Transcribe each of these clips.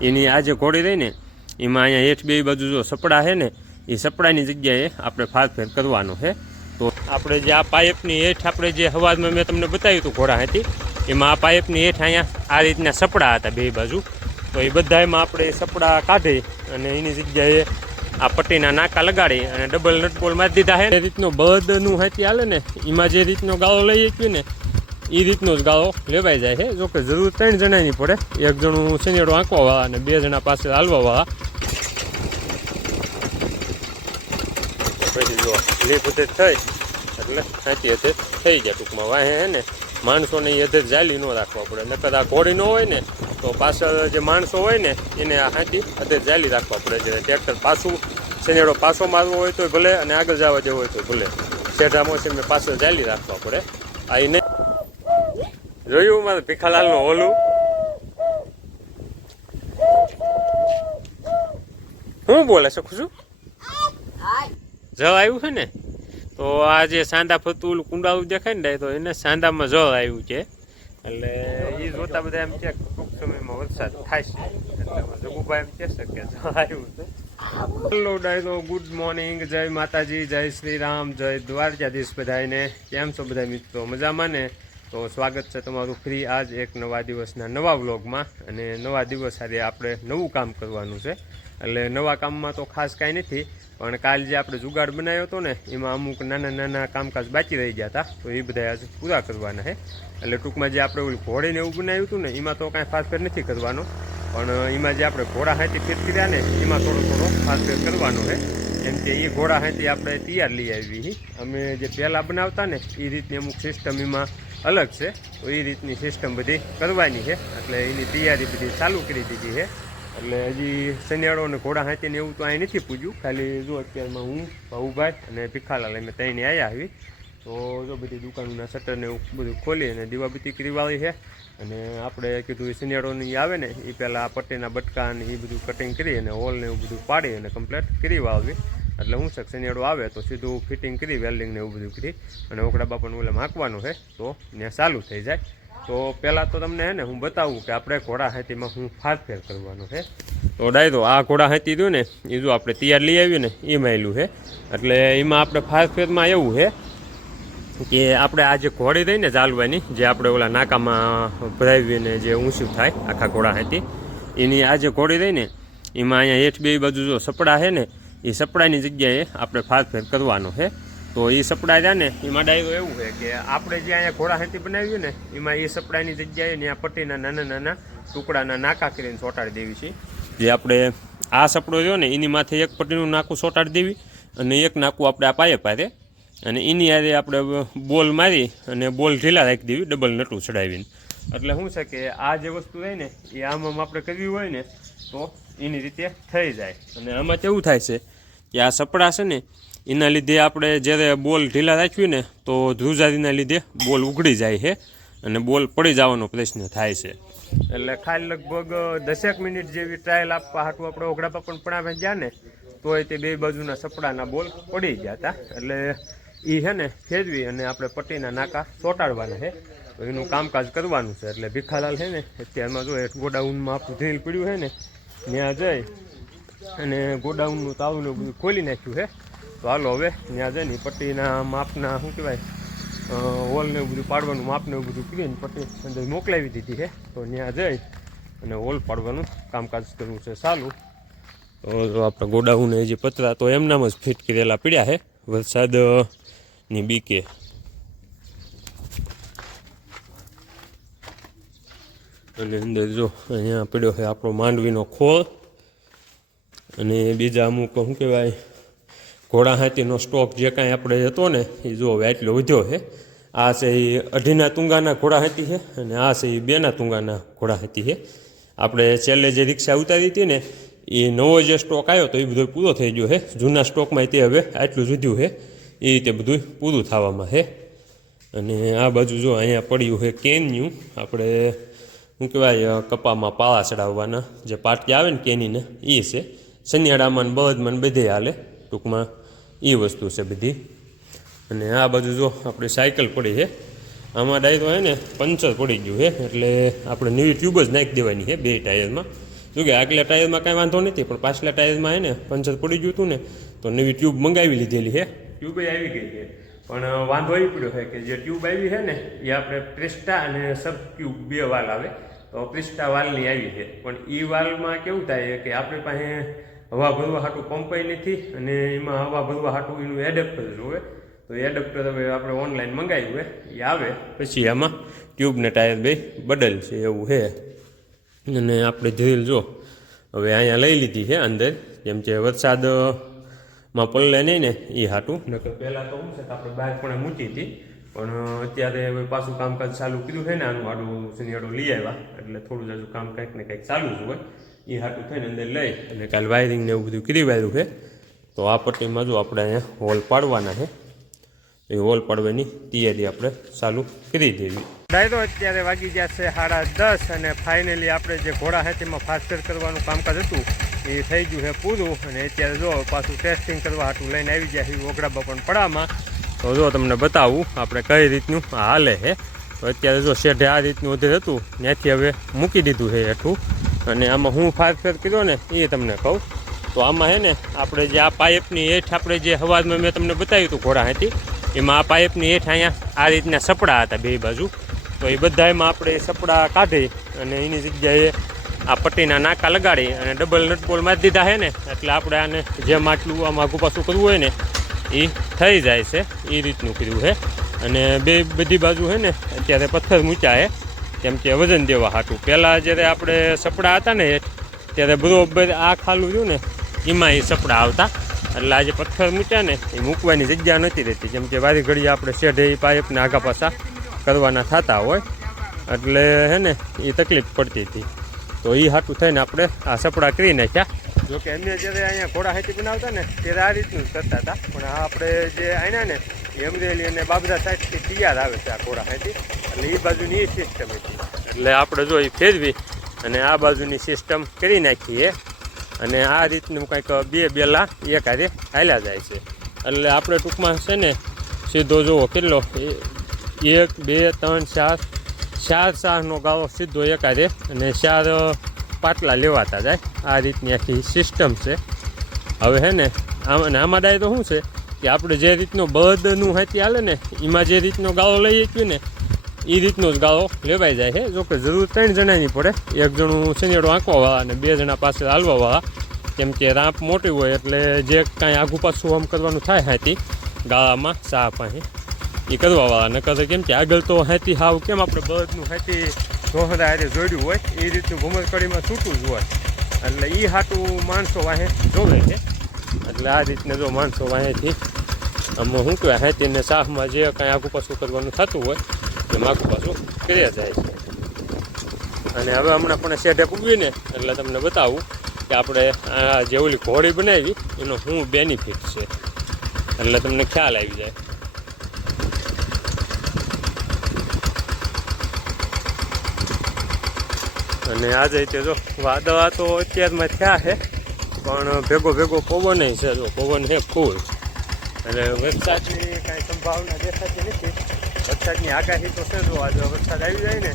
એની આ જે ઘોડી રહી ને એમાં અહીંયા હેઠ બે બાજુ જો સપડા છે ને એ સપડાની જગ્યાએ આપણે ફારફેર કરવાનો છે। તો આપણે જે આ પાઇપની હેઠ આપણે જે હવારમાં મેં તમને બતાવ્યું હતું ઘોડા હતી એમાં આ પાઇપની હેઠ અહીંયા આ રીતના સપડા હતા બે બાજુ। તો એ બધા એમાં આપણે સપડા કાઢી અને એની જગ્યાએ આ પટ્ટીના નાકા લગાડી અને ડબલ નટબોલ મારી દીધા છે। એ રીતનો બળદનું હાથી હાલે ને એમાં જે રીતનો ગાળો લઈ શકીએ ને એ રીતનો જ ગાળો લેવાઈ જાય છે। જોકે જરૂર 3 જણાની પડે, એક જણું શનિયાળો આંકવાવાળા અને 2 જણા પાસે હાલવાવાળા। પછી જો લીપ ઉધેર થઈ એટલે હાથી હથે થઈ જાય ટૂંકમાં વાહે હે ને માણસોને એ હથે જાલી ન રાખવા પડે, નકર આ ઘોડી ન હોય ને તો પાછળ જે માણસો હોય ને એને આ હાથી હથે જાલી રાખવા પડે છે। ટ્રેક્ટર પાછું શનિયાળો પાછો મારવો હોય તો ભલે અને આગળ જવા જેવો હોય તો ભલે, શેઠા મોસમે પાછળ જાલી રાખવા પડે। આ નહીં જોયું મારે ભીખાલાલનું હોલું હું બોલે શકું છું જળ આવ્યું છે ને તો આ જે સાંદા ફરતું કુંડાળું દેખાય ને તો એને સાંદામાં જળ આવ્યું છે એટલે એ જોતા બધા એમ છે ટૂંક સમયમાં વરસાદ થાય છે એટલે જગુભાઈ એમ કહેશે કે જળ આવ્યું છે। હેલો ડાયરો, ગુડ મોર્નિંગ, જય માતાજી, જય શ્રી રામ, જય દ્વારકાધીશ બધાને। કેમ છો બધા મિત્રો? મજામાં ને? તો સ્વાગત છે તમારું ફ્રી આજ એક નવા દિવસના નવા વ્લોગમાં। અને નવા દિવસ સાથે આપણે નવું કામ કરવાનું છે એટલે નવા કામમાં તો ખાસ કાંઈ નથી, પણ કાલ જે આપણે જુગાડ બનાવ્યો હતો ને એમાં અમુક નાના નાના કામકાજ બાકી રહી ગયા હતા તો એ બધા આજે પૂરા કરવાના છે। એટલે ટૂંકમાં જે આપણે ઓલું ઘોડીને એવું બનાવ્યું હતું ને એમાં તો કાંઈ ફારફેર નથી કરવાનો, પણ એમાં જે આપણે ઘોડા હાથી ફિટ કર્યા ને એમાં થોડો ફારફેર કરવાનો છે। કેમ કે એ ઘોડા હાથી આપણે તૈયાર લઈ આવી, અમે જે પહેલાં બનાવતા ને એ રીતની અમુક સિસ્ટમ એમાં અલગ છે, તો એ રીતની સિસ્ટમ બધી કરવાની છે એટલે એની તૈયારી બધી ચાલુ કરી દીધી છે। એટલે હજી શનિયાળો અને ઘોડા હાથીને એવું તો અહીં નથી પૂજ્યું, ખાલી જો અત્યારમાં હું ભાઉભાઈ અને ભીખાલાલ અમે ત્રણે આવ્યા આવી તો જો બધી દુકાનોના શટરને એવું બધું ખોલી અને દીવાબત્તી કરવાળી છે। અને આપણે કીધું એ શનિયાળોની આવે ને એ પહેલાં પટ્ટીના બટકા અને એ બધું કટિંગ કરી અને હોલને એવું બધું પાડી અને કમ્પ્લીટ કરી વાળવી એટલે હું છે શનિયાળો આવે તો સીધું ફિટિંગ કરી વેલ્ડિંગને એવું બધું કરી અને ઓકડા બાપાને ઓલે હાંકવાનું છે તો ત્યાં ચાલુ થઈ જાય। તો પહેલાં તો તમને હે ને હું બતાવું કે આપણે ઘોડા હાથીમાં હું ફારફેર કરવાનો છે। તો ડાયરો આ ઘોડા હાથી રહ્યું ને એ જો આપણે તૈયાર લઈ આવ્યું ને એ માયલું છે એટલે એમાં આપણે ફારફેરમાં એવું છે કે આપણે આ જે ઘોડી રહી ને ચાલવાની જે આપણે ઓલા નાકામાં ભરાવીને જે ઊંચું થાય આખા ઘોડા હાથી એની આ જે ઘોડી રહી ને એમાં અહીંયા હેઠ બે બાજુ જો સપડા છે ને એ સપડાની જગ્યાએ આપણે ફારફેર કરવાનો છે। તો એ સપડા રહ્યા ને એમાં ડાયરો એવું છે કે આપણે જે અહીંયા ઘોડા હાથી બનાવ્યું ને એમાં એ સપડાની જગ્યાએ ને આ પટ્ટીના નાના નાના ટુકડાના નાકા કરીને ચોંટાડી દેવી છે। જે આપણે આ સપડો રહ્યો ને એની માથે એક પટ્ટીનું નાકું ચોંટાડી દેવી અને એક નાકું આપણે આ પાયે પારે અને એની આરે આપણે બોલ મારી અને બોલ ઢીલા રાખી દેવી ડબલ નટું ચડાવીને। એટલે શું છે કે આ જે વસ્તુ રહી ને એ આમાં આપણે કરવી હોય ને તો એની રીતે થઈ જાય। અને આમાં કેવું થાય છે કે આ સપડા છે ને એના લીધે આપણે જ્યારે બોલ ઢીલા રાખ્યું ને તો ધ્રુજારીના લીધે બોલ ઉઘડી જાય છે અને બોલ પડી જવાનો પ્રશ્ન થાય છે। એટલે ખાલી લગભગ 10 મિનિટ જેવી ટ્રાયલ આપવા હાટું આપણે ઓગડા પણ પડાવે ગયા ને તોય તે બે બાજુના સપડાના બોલ પડી ગયા હતા એટલે એ છે ને ફેરવી અને આપણે પટ્ટીના નાકા ચોંટાડવાના છે તો એનું કામકાજ કરવાનું છે। એટલે ભીખાલાલ છે ને અત્યારમાં જો ગોડાઉનમાં આપણું ડ્રીલ પડ્યું છે ને ત્યાં જઈ અને ગોડાઉનનું તાળું બધું ખોલી નાખ્યું છે તો હાલો હવે ત્યાં જઈને પટ્ટીના માપના શું કહેવાય હોલને બધું પાડવાનું માપને એવું બધું કરીને પટ્ટી અંદર મોકલાવી દીધી છે તો ત્યાં જઈ અને હોલ પાડવાનું કામકાજ કરવું છે ચાલુ। તો આપણે ગોડાઉને જે પતરા તો એમનામ જ ફિટ કરેલા પીડ્યા છે વરસાદની બીકે। અને અંદર જો અહીંયા પડ્યો છે આપણો માંડવીનો ખોળ અને બીજા અમુક શું કહેવાય ઘોડા હાથીનો સ્ટોક જે કાંઈ આપણે હતો ને એ જો હવે એટલો વધ્યો છે। આ છે એ 2.5 તુંગાના ઘોડા હાથી છે અને આ છે એ 2 તુંગાના ઘોડા હાથી છે। આપણે છેલ્લે જે રિક્ષા ઉતારી હતી ને એ નવો જે સ્ટોક આવ્યો તો એ બધો પૂરો થઈ ગયો છે, જૂના સ્ટોકમાં તે હવે આટલું જ વધ્યું છે એ રીતે બધું પૂરું થવામાં છે। અને આ બાજુ જો અહીંયા પડ્યું છે કેન્યું આપણે શું કહેવાય કપામાં પાળા ચડાવવાના જે પાટકી આવે ને કેનીને એ છે, શનિયાળામાં બળદમાં બધે હાલે ટૂંકમાં એ વસ્તુ છે બધી। અને આ બાજુ જો આપણી સાયકલ પડી છે આમાં ડાયરો છે ને પંચર પડી ગયું છે એટલે આપણે નવી ટ્યુબ જ નાખી દેવાની છે 2 ટાયરમાં જો કે આગલા ટાયરમાં કાંઈ વાંધો નથી, પણ પાછલા ટાયરમાં હે ને પંચર પડી ગયું હતું ને, તો નવી ટ્યુબ મંગાવી લીધેલી છે. ટ્યુબે આવી ગઈ છે, પણ વાંધો એ પડ્યો છે કે જે ટ્યુબ આવી છે ને એ આપણે પ્રેસ્ટા અને સબ ટ્યુબ 2 વાલ આવે. તો પ્રેસ્ટા વાલની આવી છે, પણ એ વાલમાં કેવું થાય કે આપણી પાસે હવા ભરવા હાટું પંપાઈ નથી, અને એમાં હવા ભરવા હાટું એનું એડેપ્ટર જોવે. તો એડેપ્ટર હવે આપણે ઓનલાઈન મંગાવ્યું હોય એ આવે પછી આમાં ટ્યુબને ટાયર બે બદલશે એવું છે. અને આપણે ડ્રીલ જો હવે અહીંયા લઈ લીધી છે અંદર, કેમ કે વરસાદમાં પલળે નહીં ને એ હાટું. નકર પહેલાં તો શું છે કે આપણે બહાર પણ મૂકી હતી, પણ અત્યારે હવે પાછું કામકાજ ચાલુ કર્યું છે ને, આનું આડું સિનિયાડું લઈ આવ્યા, એટલે થોડું જાજુ કામ કંઈક ને કંઈક ચાલુ જ હોય. એ હાટું થઈને અંદર લઈ અને કાલે વાયરિંગ ને એવું બધું કરી વાયરું છે. તો આ પટ્ટીમાં જો આપણે અહીંયા હોલ પાડવાના છે, એ હોલ પાડવાની તૈયારી આપણે ચાલુ કરી દેવી. ડાયરો અત્યારે વાગી ગયા છે 10:30, અને ફાઇનલી આપણે જે ઘોડા છે તેમાં ફાસ્ટર કરવાનું કામકાજ હતું એ થઈ ગયું છે પૂરું. અને અત્યારે જો પાછું ટેસ્ટિંગ કરવા હાટું લઈને આવી ગયા છે ઓગડા બાપણ પડામાં. તો જો તમને બતાવું આપણે કઈ રીતનું આ હાલે છે. તો અત્યારે જો શેઢે આ રીતનું ઉધેર હતું, ત્યાંથી હવે મૂકી દીધું છે હેઠું. અને આમાં હું ફાસ્ટર કર્યો ને એ તમને કહું તો આમાં છે ને આપણે જે આ પાઇપની હેઠ આપણે જે હવાજમાં મેં તમને બતાવ્યું હતું ઘોડા હતી, એમાં આ પાઇપની હેઠ અહીંયા આ રીતના સપડા હતા બે બાજુ. તો એ બધા એમાં આપણે સપડા કાઢી અને એની જગ્યાએ આ પટ્ટીના નાકા લગાડી અને ડબલ નટબોલ મારી દીધા છે ને, એટલે આપણે આને જેમ આટલું આમ આગું પાછું કરવું હોય ને એ થઈ જાય છે. એ રીતનું કર્યું છે. અને બધી બાજુ છે ને અત્યારે પથ્થર મૂક્યા છે, કેમ કે વજન દેવા હાટું. પહેલાં જ્યારે આપણે સપડા હતા ને ત્યારે બરોબર આ ખાલું રહ્યું ને એમાં એ સપડા આવતા, એટલે આજે પથ્થર મૂક્યા ને એ મૂકવાની જગ્યા નથી રહેતી, કેમ કે વારી ઘડી આપણે શેઢે એ પાઇપને આગા પાછા કરવાના થતા હોય, એટલે હે ને એ તકલીફ પડતી હતી. તો એ હાટું થઈને આપણે આ સપડા કરી નાખ્યા. જોકે એમને જ્યારે અહીંયા ઘોડા હાથી બનાવતા ને ત્યારે આ રીતનું જ કરતા હતા, પણ આ આપણે જે આના ને એ અમરેલી અને બાબરા સાઈડથી તૈયાર આવે છે આ ઘોડા હાથી, એટલે એ બાજુની એ સિસ્ટમ હતી. એટલે આપણે જો એ ફેરવી અને આ બાજુની સિસ્ટમ કરી નાખીએ, અને આ રીતનું કંઈક બે બેલા એક હારે હાલ્યા જાય છે. એટલે આપણે ટૂંકમાં છે ને સીધો જુઓ કેટલો 1 2 3 4 શાહનો ગાળો સીધો એક હારે, અને 4 પાટલા લેવાતા જાય. આ રીતની આખી સિસ્ટમ છે. હવે હે ને આમાં ડાય તો શું છે કે આપણે જે રીતનો બળદનું હાથી હાલે ને એમાં જે રીતનો ગાળો લઈએ છીએ ને એ રીતનો જ ગાળો લેવાઈ જાય છે. જોકે જરૂર 3 જણાની પડે, એક જણું શેનેડો આંકવાવાળા અને 2 જણા પાસે હાલવાવાળા, કેમ કે રાંપ મોટી હોય એટલે જે કાંઈ આઘું પાછું આમ કરવાનું થાય હાથી ગાળામાં શાહ પાસે એ કરવાવાળા. નકર કેમ કે આગળ તો હાથી હાવ કેમ આપણે બળદનું હાથી ઢોહરા હારે જોડ્યું હોય એ રીતનું ભૂમર કડીમાં છૂટું જ હોય, એટલે એ હાટું માણસો વાહે જોવે છે. એટલે આ રીતને જો માણસો વાહેથી આમાં શું કહેવાય હાથીને શાહમાં જે કાંઈ આઘું પાછું કરવાનું થતું હોય એમ આઘું પાછું કર્યા જાય છે. અને હવે હમણાં પણ શેઢે પૂગવીને એટલે તમને બતાવું કે આપણે આ જે ઓલી ઘોડી બનાવી એનો શું બેનિફિટ છે, એટલે તમને ખ્યાલ આવી જાય. અને આજે તે જો વાદળા તો અત્યારમાં થયા છે, પણ ભેગો પવન છે. જો પવન છે ફૂલ, અને વરસાદની કાંઈ સંભાવના દેખાતી નથી. વરસાદની આગાહી તો છે, જો આજે વરસાદ આવી જાય ને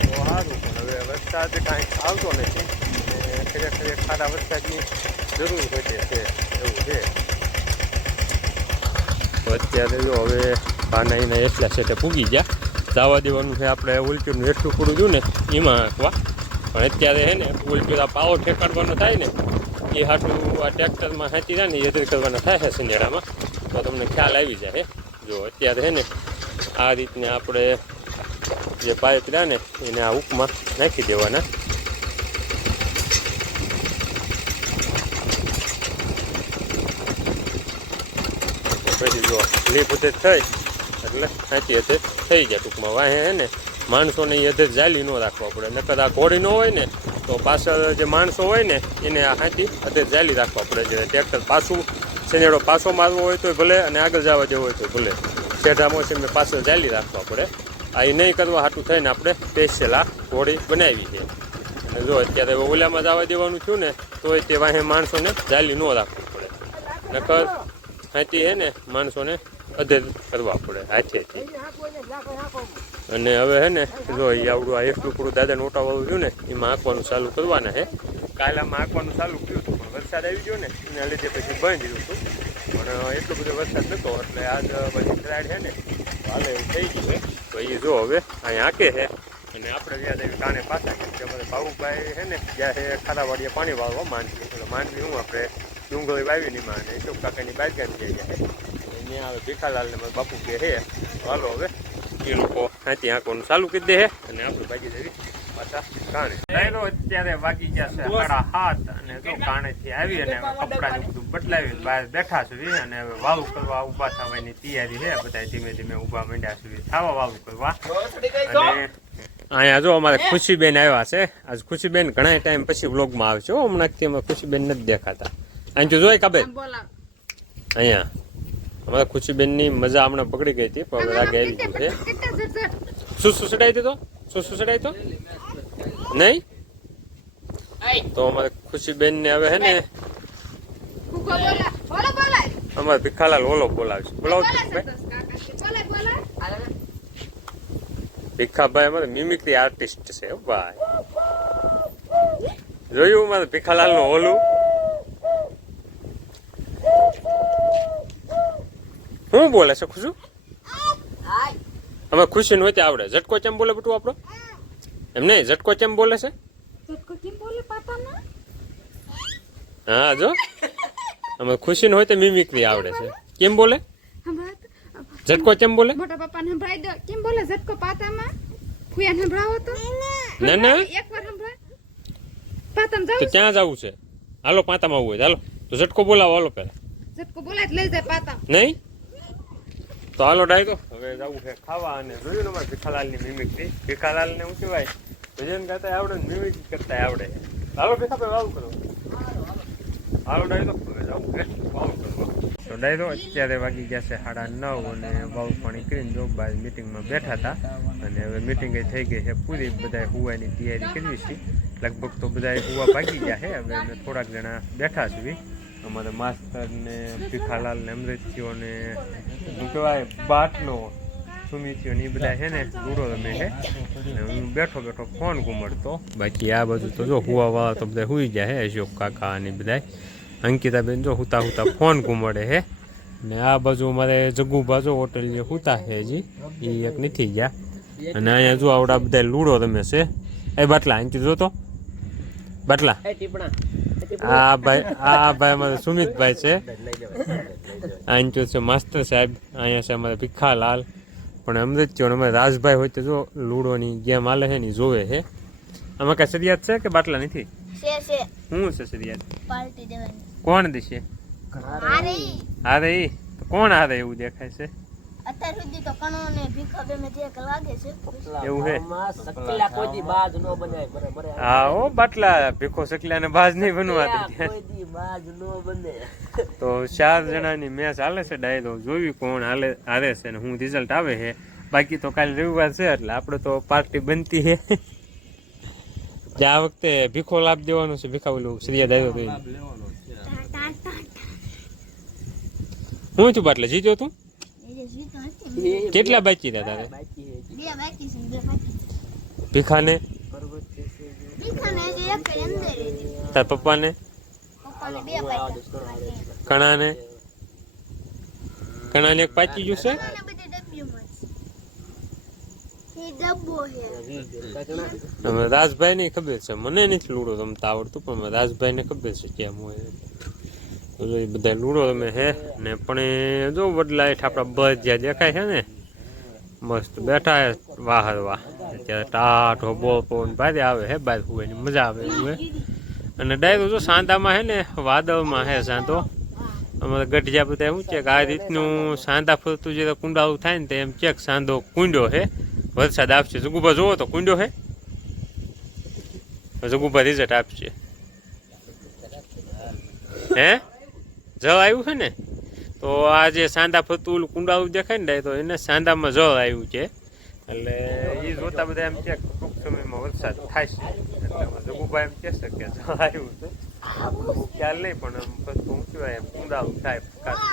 તો સારું, પણ હવે વરસાદ કાંઈ આવતો નથી, અને ખરેખર ખાડા વરસાદની જરૂર પડે છે એવું છે. તો અત્યારે જો હવે પાનાઈના એટલા સેટે પૂગી ગયા, જવા દેવાનું છે. આપણે ઉલટીનું એટલું પૂરું જોયું ને એમાં નાખવા, પણ અત્યારે છે ને ઉલટી પાવો ઠેકાડવાનો થાય ને એ હાટું આ ટ્રેક્ટરમાં હાથી જાય ને એ યદરી કરવાના થાય છે સંજેડામાં, તો તમને ખ્યાલ આવી જાય. જો અત્યારે છે ને આ રીતને આપણે જે પાઇપ રહ્યા ને એને આ ઉપમાં નાખી દેવાના. પછી જો લીપ ઉધેર થઈ એટલે હાથી અધેર થઈ જાય. ટૂંકમાં વાહે હે ને માણસોને એ અધેર જાલી ન રાખવા પડે, નકર આ ઘોડી ન હોય ને તો પાછળ જે માણસો હોય ને એને આ હાથી અધેર જાલી રાખવા પડે છે. ટ્રેક્ટર પાછું શેનેડો પાછો મારવો હોય તો ભલે, અને આગળ જવા દેવો હોય તો ભલે, શેઢા મોસમે પાછળ જાલી રાખવા પડે. આ એ નહીં કરવા હાટું થઈને આપણે સ્પેશિયલ આ ઘોડી બનાવી છે. અને જો અત્યારે ઓલામાં જવા દેવાનું થયું ને તોય તે વાહે માણસોને જાલી ન રાખવું પડે, નકર હાથી હે ને માણસોને અધેર કરવા પડે હાથેથી. અને હવે હે ને જો એ આવડું આ એકલું પૂરું દાદાને ઓટાવાળું રહ્યું ને એમાં આંકવાનું ચાલુ કરવાના છે. કાલે આમાં આંકવાનું ચાલુ કર્યું હતું પણ વરસાદ આવી ગયો ને એના લીધે પછી બંધ દીધું હતું. પણ એટલો બધો વરસાદ નહોતો એટલે આજ પછી ટ્રાયલ છે ને હાલે એવું થઈ ગયું છે. તો એ જો હવે અહીંયા આંકે છે અને આપણે ત્યાં જઈને કાને પાછા કેમ કે અમારે ભાવુભાઈ છે ને જ્યાં છે ખારાવાડીએ પાણી વાળવા માંડવી એટલે માંડવી હું આપણે ડુંગળી વાવી નીમાં અને અશોક કાકાની બાજગાની જગ્યા છે ત્યાં હવે ભીખાલાલ ને મારા બાપુ કે છે હાલો હવે એ લોકો ત્યાંથી આંકવાનું ચાલુ કરી દે અને આપણે ભાગી જવી પાછા કાણે. અત્યારે વાગી ગયા છે 7:30 અને જો કાણેથી આવી અને કપડાને બધું બદલાવી બહાર બેઠા છે અને હવે વાળું કરવા ઊભા થવાની તૈયારી છે. બધા ધીમે ધીમે ઊભા માંડ્યા છે થવા વાળું કરવા. અને અહીંયા જો અમારે ખુશીબેન આવ્યા છે. આજ ખુશીબેન ઘણા ટાઈમ પછી વ્લોગમાં આવશે. હમણાંથી અમે ખુશીબેન નથી દેખાતા. અહીં જોઈ કાબે અહીંયા અમારા ખુશીબેનની મજા હમણાં પકડી ગઈ હતી પણ રાગે આવી ગયું છે. શું સડાઈ દીધો? શું સડાઈ તો નહીં તો અમારે ખુશીબેન ને હવે હે ને અમારે ભીખાલાલ ઓલો બોલાવશે. બોલાવો ભીખાભાઈ અમારે મિમિક્રી આર્ટિસ્ટ છે ભાઈ. જોયું અમારે ભીખાલાલ નું ઓલું શું બોલે છે ખુશું? અમે ખુશી નું હોય આવડે. ઝટકો ચેમ બોલે બટું આપણો? એમ નહીં ઝટકો ચેમ બોલે છે? હા જો અમે ખુશી નું હોય તો મિમિક્રી આવડે છે. કેમ બોલે? ઝટકો ચેમ બોલે? મોટા પપ્પાને સંભળાઈ દો. કેમ બોલે ઝટકો પાતામાં? ફુયાને સંભળાવો તો. ના ના એકવાર સંભળાય. પાતામાં જાવ તો ક્યાં જવું છે? હાલો પાતામાં આવવું હોય હાલો તો ઝટકો બોલાવો હાલો પેલા. ઝટકો બોલાય લઈ જાય પાતા. નહીં તો હાલો ડાય તો હવે જવું છે ખાવા. અને જોયું ને અમારે ભીખાલાલની મિમિક્રી. ભીખાલાલને શું કહેવાય ભજન ગાતા આવડે ને મિમિક્રી કરતા આવડે. હાલો ભીખાભાઈ વાવું કરો. હાલો ડાય તો હવે જવું છે વાવું કરવા. તો ડાય તો અત્યારે વાગી ગયા છે 9:30 અને વાવું પાણી કરીને જો બાદ મિટિંગમાં બેઠા હતા અને હવે મિટિંગ થઈ ગઈ છે પૂરી. બધા હુવાની તૈયારી કરવી છે. લગભગ તો બધા હુવા ભાગી ગયા છે. હવે અમે થોડાક જણા બેઠા છીએ. અમારે માસ્તર ને ભીખાલાલ ને અમૃતજીઓ ને શું કહેવાય બાટલો સુમિતિઓ ને એ બધા છે ને લૂડો રમે છે. હું બેઠો બેઠો ફોન ઘુમડતો. બાકી આ બધું તો જો હુવા વાળા તો બધા હુઈ ગયા છે. અશોક કાકા ને બધા અંકિતાબેન જો હુતા હુતા ફોન ઘુમડે છે. ને આ બાજુ અમારે જગ્ગુભા જો હોટલ જે હુતા છે હજી એ એક નથી ગયા. અને અહીંયા જો આવડા બધા લૂડો રમે છે. એ બાટલા અહીંથી જોતો બાટલા આ ભાઈ અમારે સુમિતભાઈ છે. અહીં છે માસ્ટર સાહેબ. અહીંયા છે અમારે ભીખાલાલ પણ અમૃત્યો અમારે રાજભાઈ હોય તો જો લૂડોની ગેમ હાલે છે ને જોવે છે. આમાં કઈ સરિયાત છે કે બાટલા નથી? શું છે સરિયાત? કોણ દેશે? હારે ઈ કોણ હારે એવું દેખાય છે? અત્યાર સુધી તો કણો ને ભીખા બે મે જે લાગે છે એવું છે. સકલા કોઈ દી બાજ નો બનાય બરાબર. હા ઓ બાટલા ભીખો સકલા ને બાજ નહીં બનવા દે. કોઈ દી બાજ નો બને. તો 4 જણાની મેચ હાલે છે. ડાયરો જોવી કોણ હારે છે ને હું રિઝલ્ટ આવે છે. બાકી તો કાલે રવિવાર છે એટલે આપણે તો પાર્ટી બનતી છે. જે આ વખતે ભીખો લાભ દેવાનો છે. ભીખા ઓલું શ્રીયા દાયો તો હું છું બાટલા જીત્યો તું? કેટલા બાકી હતા તારે? ભીખાને તાર પપ્પાને કણાને એક પાકી ગયું છે. રાજભાઈ ને ખબર છે. મને નથી લૂડો રમતા આવડતું પણ રાજભાઈ ને ખબર છે કેમ હોય. એ બધા લૂડો રમે છે ને પણ જો વડલા હેઠ આપડા બસ જ્યાં દેખાય છે ને મસ્ત બેઠા વાહર વાહ. અત્યારે ટાઢો બોલ ભારે આવે છે. બહાર હુવાની મજા આવે એવું. અને ડાયરો જો સાંદામાં છે ને વાદળમાં છે સાંધો. અમારે ગઢિયા બધા શું છે કે આ રીતનું સાંધા ફરતું જે કુંડાળું થાય ને તો એમ ચેક સાંધો કુંડ્યો છે. વરસાદ આપશે. જગુભા જોવો તો કુંડ્યો છે. જગુભા રિઝલ્ટ આપશે. હે જળ આવ્યું છે ને તો આ જે સાંધા ફરતું કુંડાળું દેખાય ને તો એને સાંધામાં જળ આવ્યું છે. એટલે એ જોતા બધા એમ છે ટૂંક સમયમાં વરસાદ થાય છે. એટલે ઉભા એમ કહેશે કે જળ આવ્યું છે આપણને ખ્યાલ નહીં પણ આમ પછી શું કહેવાય એમ કુંડાળું થાય પ્રકાશ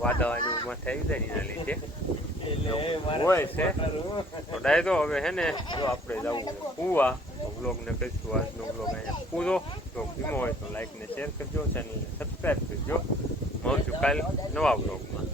વાદળાની માથે આવી જાય ને એના લીધે હોય છે તો ડાયરો હવે હે ને જો આપણે જવું છે કુવા વ્લોગને કહીશું આજનો વ્લોગ અહીંયા પૂરો તો ધીમો હોય તો લાઈક ને શેર કરજો ચેનલને સબસ્ક્રાઈબ કરજો મળશું કાલે નવા વ્લોગમાં.